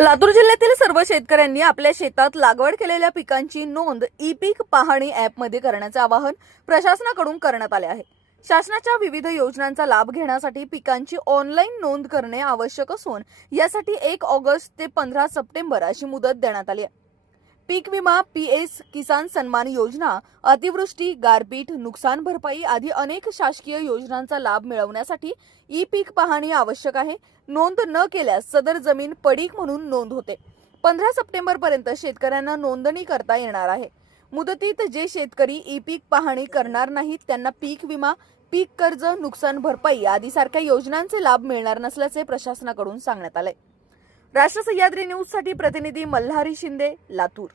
लातूर जिल्ह्यातील सर्व शेतकऱ्यांनी आपल्या शेतात लागवड केलेल्या पिकांची नोंद ई पीक पाहणी ॲपमध्ये करण्याचे आवाहन प्रशासनाकडून करण्यात आले आहे. शासनाच्या विविध योजनांचा लाभ घेण्यासाठी पिकांची ऑनलाईन नोंद करणे आवश्यक असून यासाठी एक ऑगस्ट ते पंधरा सप्टेंबर अशी मुदत देण्यात आली आहे. पीक विमा पी एस किसान सन्मान योजना अतिवृष्टी गारपीट नुकसान भरपाई आदी अनेक शासकीय योजनांचा लाभ मिळवण्यासाठी ई पीक पाहणी आवश्यक आहे. नोंद न केल्यास सदर जमीन पडीक म्हणून नोंद होते. पंधरा सप्टेंबर पर्यंत शेतकऱ्यांना नोंदणी करता येणार आहे. मुदतीत जे शेतकरी ई पीक पाहणी करणार नाहीत त्यांना पीक विमा पीक कर्ज नुकसान भरपाई आदी सारख्या योजनांचे लाभ मिळणार नसल्याचे प्रशासनाकडून सांगण्यात आले. राष्ट्र सह्याद्री न्यूजसाठी प्रतिनिधी मल्हारी शिंदे लातूर.